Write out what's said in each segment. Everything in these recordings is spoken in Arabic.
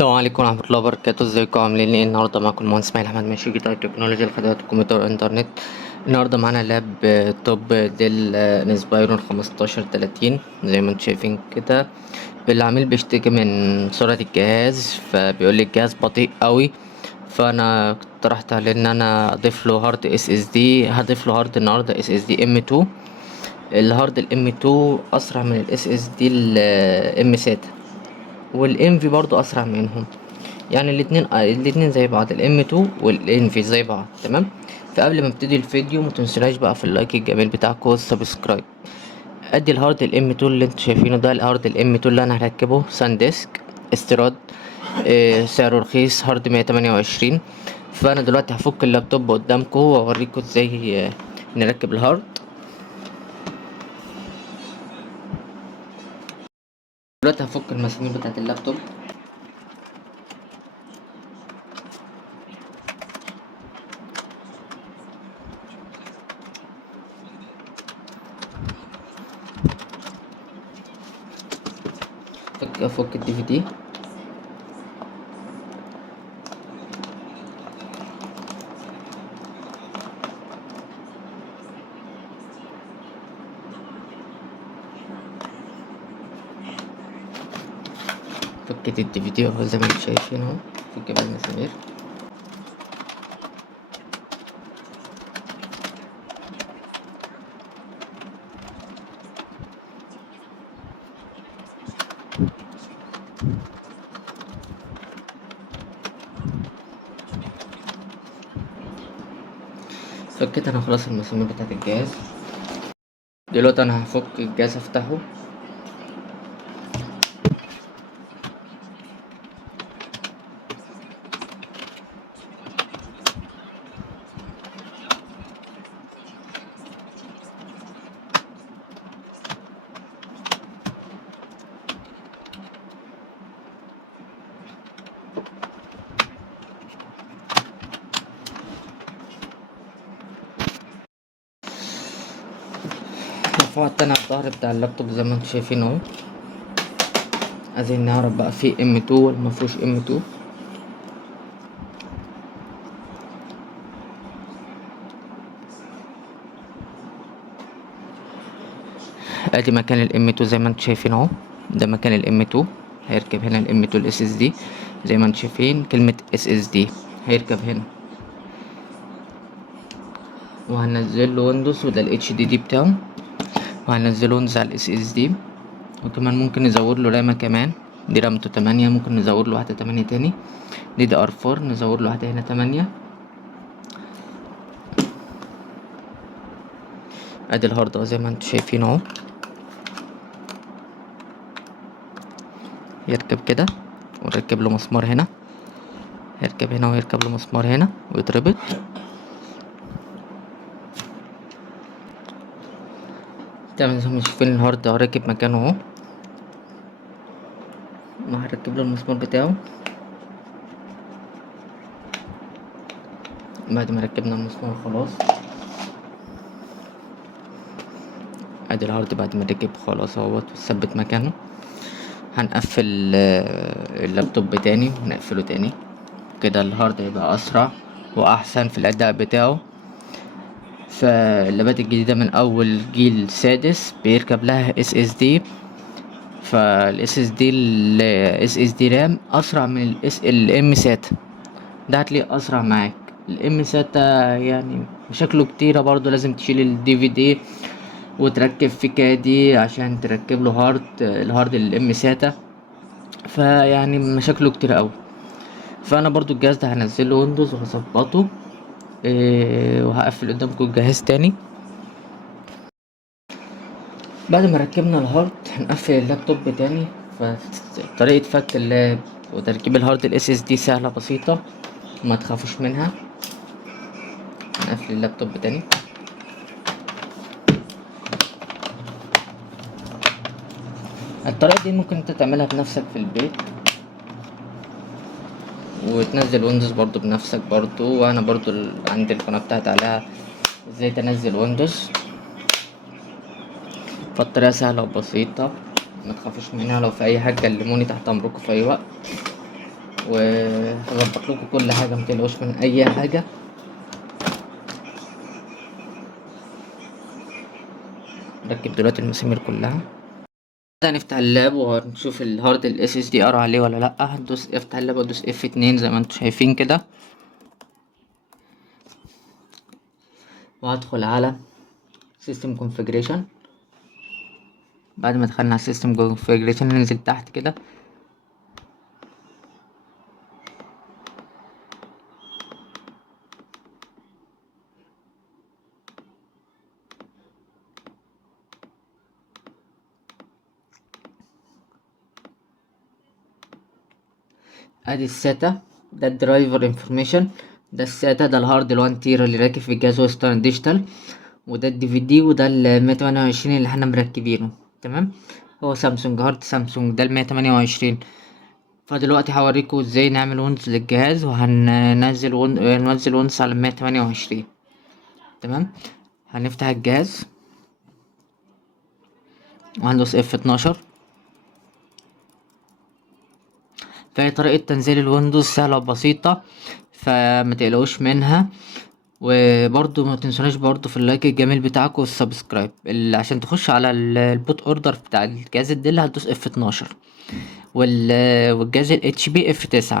السلام عليكم ورحمة الله وبركاته. ازيكم عاملين ايه؟ النهاردة معاكم المهندس اسماعيل احمد ماشي جيتار تكنولوجيا لخدمات الكمبيوتر والانترنت. النهاردة معانا لاب توب ديل انسبايرون 1530 زي ما انتم شايفين كده. العميل بيشتكي من سرعة الجهاز، فبيقول لي الجهاز بطيء قوي. فانا اقترحت عليه ان انا اضيف له هارد اس اس دي. هضيف له هارد النهارده اس اس دي ام 2. الهارد الام 2 اسرع من الاس اس دي الام ساتا، والانفي برضو اسرع منهم. يعني الاتنين زي بعض، الام 2 والانفي زي بعض تمام. فقبل ما ابتدي الفيديو متنسوناش بقى في اللايك الجميل بتاعكم والسبسكرايب. ادي الهارد الام 2 اللي انتوا شايفينه ده، الهارد الام 2 اللي انا هركبه سانديسك استيراد. سعره رخيص، هارد 128. فانا دلوقتي هفك اللابتوب قدامكم واوريكم ازاي نركب الهارد. دلوقتي هفك المسامير بتاعت اللابتوب. افك الدي في دي. فكيت الدي في دي اهو زي ما انتم شايفين اهو. فك بقى المسامير. فكيت انا خلاص المسامير بتاعت الجهاز. دلوقتي انا هفك الجهاز افتحه. رفعت انا الظهر بتاع اللابتوب زي ما انتم شايفين اهو. عايزين نعرف بقى فيه ام 2 ولا مفيهوش ام 2. ادي مكان الام 2 زي ما انتم شايفين اهو. ده مكان الام 2. هيركب هنا الام 2 الاس اس دي زي ما انتم شايفين كلمة اس اس دي هيركب هنا. وهنزل له ويندوز وده الاتش دي دي بتاعه. وهنزل ويندوز على الاس اس دي. وكمان ممكن نزود له رامة كمان. دي رامته 8، ممكن نزود له واحدة 8 تاني. دي دي ار 4 نزود له واحدة هنا 8. ادي الهارد اهو زي ما انتم شايفين اهو. يركب كده ونركب له مسمار هنا. يركب هنا ويركب له مسمار هنا ويتربط. تمام زي ما شايفين الهارد اهو راكب مكانه اهو. وهركب له المسمار بتاعه. بعد ما ركبنا المسمار خلاص. ادي الهارد بعد ما ركب خلاص اهوت وثبت مكانه. هنقفل اللابتوب تاني ونقفله تاني. كده الهارد هيبقى اسرع واحسن في الاداء بتاعه. فاللابات الجديدة من اول جيل سادس بيركب لها اس اس دي. فالاس اس دي الاس اس دي رام اسرع من الام ساتا. ده هتلاقيه اسرع معاك. الام ساتا يعني مشاكله كتيرة برضو، لازم تشيل الدي في دي وتركب في كادي عشان تركب له الهارد الام ساتا. فيعني مشاكله كتير قوي. فانا برضو الجهاز ده هنزله ويندوز وهظبطه. وهقفل قدامكم الجهاز تاني. بعد ما ركبنا الهارد هنقفل اللابتوب تاني. فطريقة فك اللاب وتركيب الهارد الاس اس دي سهلة بسيطة، ما تخافوش منها. هنقفل اللابتوب تاني. الطريقة دي ممكن انت تعملها بنفسك في البيت وتنزل ويندوز برضو بنفسك برضو. وانا برضو عندي القناة بتاعتي عليها ازاي تنزل ويندوز. فالطريقة سهلة وبسيطة، ما تخافوش منها. لو في اي حاجة كلموني تحت امركم في اي وقت. وهظبط لكم كل حاجه، متقلقوش من اي حاجه. نركب دلوقتي المسامير كلها. هنفتح اللاب ونشوف الهارد الاس اس دي قرا عليه ولا لا. هندوس افتح اللاب وادوس F2 زي ما انتم شايفين كده، وهدخل على سيستم كونفيجريشن. بعد ما دخلنا على سيستم كونفيجريشن ننزل تحت كده، ادي الساتا، ده الدرايفر انفورميشن، ده الساتا، ده الهارد ال1 تيرا اللي راكب في الجهاز ويسترن ديجيتال، وده الدي في دي، وده ال 128 اللي احنا مركبينه. تمام، هو سامسونج، هارد سامسونج، ده ال 128. فدلوقتي هوريكم ازاي نعمل ويندوز للجهاز، وهننزل ننزل ويندوز على 128. تمام، هنفتح الجهاز وهندوس F12. فهي طريقة تنزيل الويندوز سهلة وبسيطة، فما تقلقوش منها. وبرضو ما تنسوناش برضو في اللايك الجميل بتاعكم والسبسكرايب. عشان تخش على البوت اوردر بتاع الجهاز الدل هتدوس F12، والجهاز ال HP F9.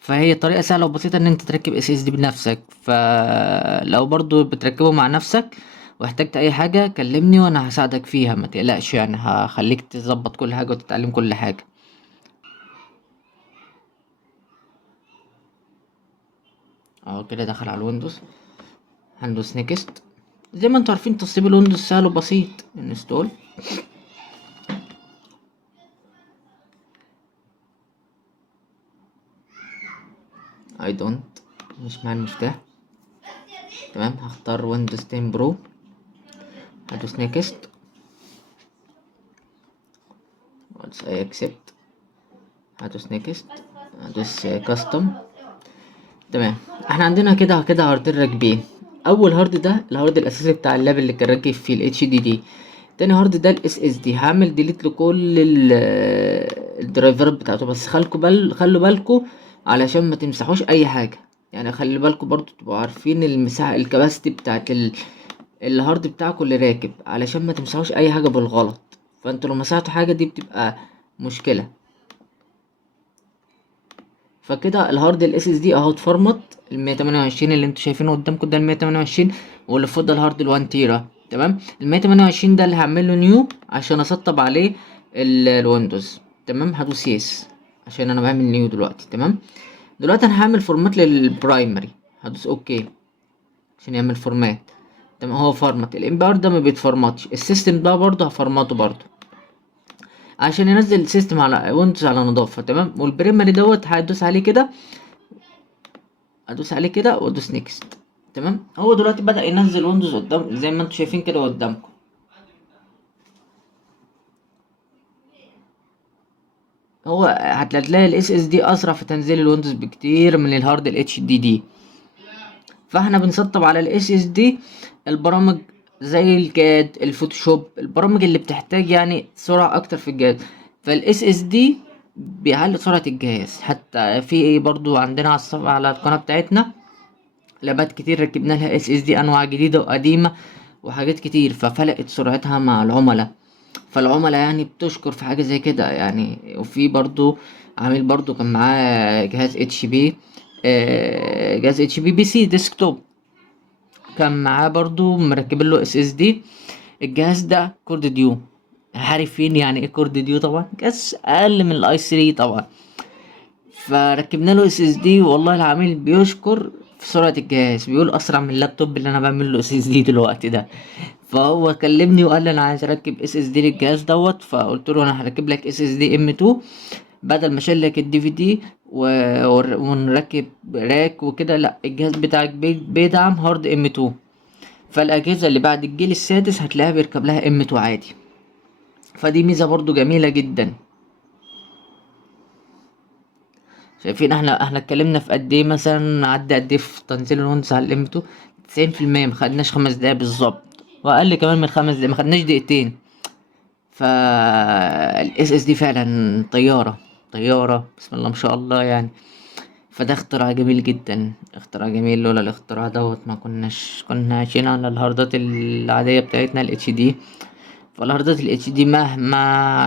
فهي طريقة سهلة وبسيطة ان انت تركب SSD بنفسك. فلو برضو بتركبه مع نفسك واحتجت اي حاجة كلمني وانا هساعدك فيها، ما تقلقش، يعني هخليك تظبط كل حاجة وتتعلم كل حاجة. اهو كده دخل على الويندوز، هندوس نيكست. زي ما انتوا عارفين تسطيب الويندوز سهل وبسيط. انستول، اي دونت، مش مع المفتاح. تمام، هختار ويندوز 10 برو، هدوس نيكست، once I accept هدوس نيكست، هدوس كاستم. تمام، احنا عندنا كده كده هاردين راكبين. اول هارد ده الهارد الاساسي بتاع اللاب اللي كان راكب فيه ال HDD. تاني هارد ده ال SSD. هعمل ديليت لكل الدرايفرات بتاعته، بس خلوا بالكوا علشان ما تمسحوش اي حاجه. يعني خلي بالكوا برضو تبقوا عارفين المساحه الكباستي بتاعت الهارد بتاعكوا اللي راكب، علشان ما تمسحوش اي حاجه بالغلط. فانتوا لو مسحتوا حاجه دي بتبقى مشكله. فكده الهارد ال SSD اهو اتفرمط. ال 128 اللي انتوا شايفينه قدامكم ده ال 128، واللي فوق ده الهارد ال 1 تيرا. تمام، ال 128 ده اللي هعمل له نيو عشان اسطب عليه الويندوز. تمام، هدوس يس عشان انا بعمل نيو دلوقتي. تمام، دلوقتي انا هعمل فورمات للبرايمري، هدوس اوكي عشان يعمل فورمات. تمام، هو فورمات. الام بي ار ده ما بيتفرمطش، السيستم ده برضه هفرمطه برضه عشان ينزل السيستم على ويندوز على نظافه. تمام، والبريمري دوت هدوس عليه كده، ادوس عليه كده وادوس نيكست. تمام، هو دلوقتي بدأ ينزل ويندوز قدام زي ما انتم شايفين كده قدامكم. هو هتلاقي الاس اس دي اسرع في تنزيل الويندوز بكتير من الهارد الاتش دي دي. فاحنا بنسطب على الاس اس دي البرامج زي الكاد، الفوتوشوب، البرامج اللي بتحتاج يعني سرعة اكتر في الجهاز. فالاس اس دي بيعلي سرعة الجهاز. حتى في برضو عندنا على الصفحة على القناة بتاعتنا لابات كتير ركبنا لها اس اس دي، انواع جديدة وقديمة وحاجات كتير، ففلقت سرعتها مع العملاء. فالعملاء يعني بتشكر في حاجة زي كده يعني. وفي برضو عامل برضو كان معاه جهاز اتش بي، جهاز اتش بي سي ديسكتوب، كان معاه برضو مركب له اس اس دي. الجهاز ده كورد ديو. عارفين يعني ايه كورد ديو؟ طبعا جهاز اقل من الاي 3 طبعا. فركبنا له اس اس دي، والله العميل بيشكر في سرعة الجهاز، بيقول اسرع من اللابتوب اللي انا بعمل له اس اس دي دلوقتي ده. فهو كلمني وقال لي انا عايز اركب اس اس دي للجهاز دوت. فقلت له انا هركب لك اس اس دي ام 2 بدل ما اشيل لك الدي في دي ونركب راك وكده. لا، الجهاز بتاعك بيدعم هارد ام 2. فالاجهزه اللي بعد الجيل السادس هتلاقيها بيركب لها ام 2 عادي. فدي ميزه برضو جميله جدا. شايفين احنا اتكلمنا في قد ايه مثلا، عدى قد ايه في تنزيل الويندوز على الام 2؟ 90%. ما خدناش 5 دقايق بالظبط، واقل كمان من 5 دقايق، ما خدناش دقيقتين. فالاس اس دي فعلا طياره. طيارة، بسم الله ما شاء الله يعني. فده اختراع جميل جدا، اختراع جميل. لولا الاختراع دوت ما كنا عايشين على الهاردات العادية بتاعتنا ال HD. فالهاردات ال HD مهما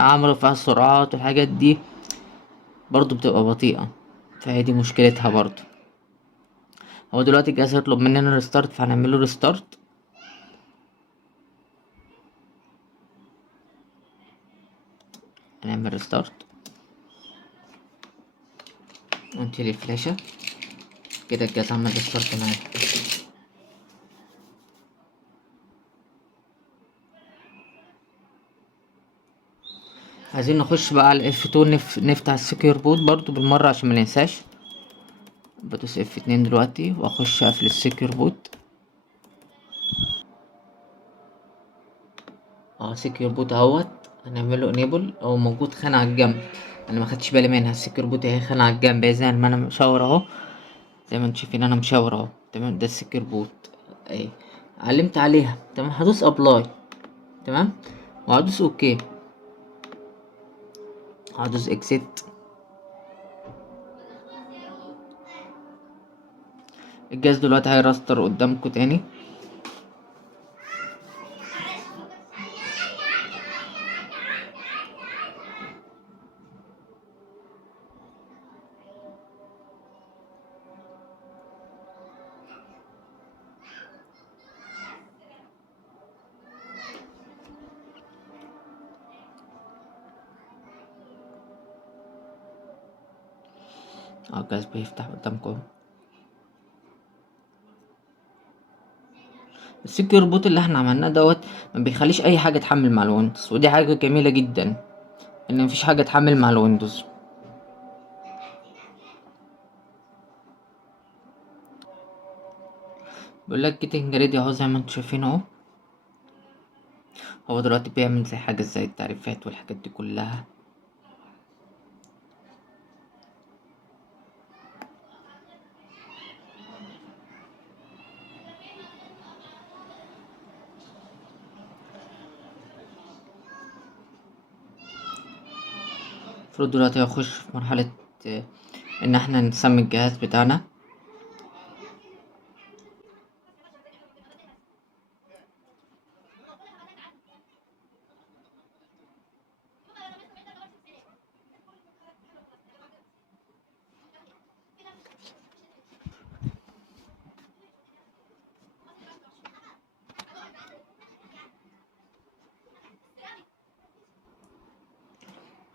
عملوا فيها السرعات والحاجات دي برضو بتبقى بطيئة، فهي دي مشكلتها برضو. هو دلوقتي الجهاز هيطلب مننا ريستارت، فهنعمله ريستارت. هنعمل ريستارت ونشيل الفلاشة كده، الجهاز عمل ريستارت معانا. عايزين نخش بقى على F2، نفتح السكيور بوت برضو بالمرة عشان مننساش. بدوس F2 دلوقتي واخش اقفل السكيور بوت. سكيور بوت اهوت. هنعمله انيبل. هو موجود خانة على الجنب، انا ما خدتش بالي منها. السكيور بوت اهي خانة على الجنب، زي ما انا مشاور اهو، زي ما انتم شايفين انا مشاور اهو. تمام، ده السكيور بوت اهي، علمت عليها. تمام، هدوس ابلاي. تمام، وهدوس اوكي، هدوس اكسيت. الجهاز دلوقتي هيراستر قدامكم تاني. الجهاز بيفتح قدامكم. السكيور بوت اللي احنا عملناه دوت ما بيخليش اي حاجه تحمل مع الويندوز، ودي حاجه جميله جدا ان مفيش حاجه تحمل مع الويندوز. بيقول لك جيتنج ريدي اهو، زي ما انتم شايفين اهو. هو دلوقتي بيعمل زي حاجه زي التعريفات والحاجات دي كلها. المفروض دلوقتي هخش في مرحله ان احنا نسمي الجهاز بتاعنا.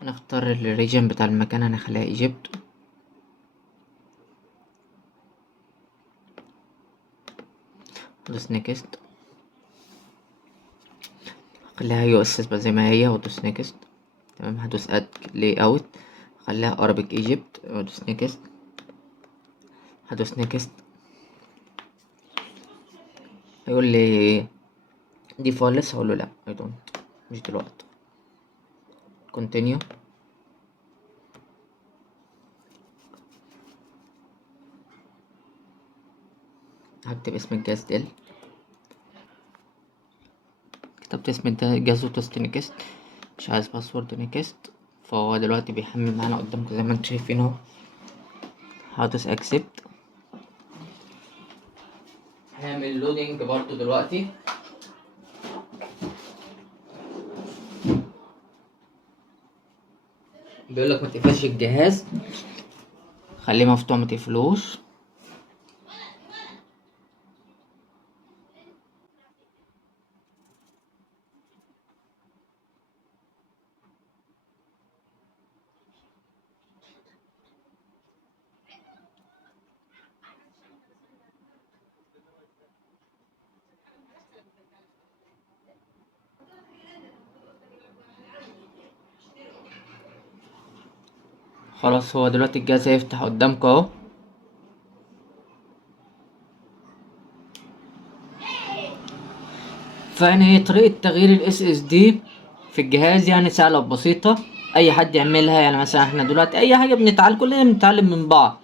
هنختار الريجن بتاع المكان، هنخليها ايجيبت. دوس نيكست، خليها US زي ما هي، ودوس نيكست. تمام، هدوس اد لي اوت، خليها Arabic ايجيبت، ودوس نيكست. هدوس نيكست، هيقول لي دي فايلس، هقول له لا I don't، مش دلوقتي. continue. هكتب اسم الجهاز ديل، كتبت اسم الجهاز ودوست نيكست. مش عايز باسورد، نيكست. فهو دلوقتي بيحمل معانا قدامكم زي ما انتم شايفين اهو. هدوس اكسبت، هعمل لودينج برضو دلوقتي. بيقولك ما تقفلش الجهاز، خليه مفتوح ما تقفلوش. خلاص، هو دلوقتي الجهاز هيفتح قدامكم اهو. فيعني طريقة تغيير ال SSD في الجهاز يعني سهلة وبسيطة، أي حد يعملها. يعني مثلا احنا دلوقتي أي حاجة بنتعلم، كلنا بنتعلم من بعض.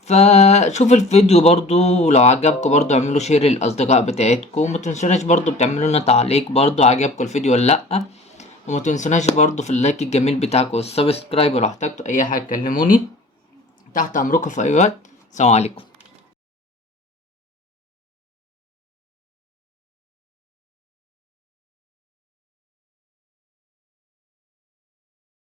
فشوف الفيديو برضو، ولو عجبكم برضو اعملوا شير للأصدقاء بتاعتكم، ومتنسوناش برضو بتعملوا لنا تعليق برضو عجبكم الفيديو ولا لأ. وما تنسوناش برضو في اللايك الجميل بتاعكم والسبسكرايب، ولو احتجتوا اي حاجه كلموني، تحت امركم في اي وقت. سلام عليكم.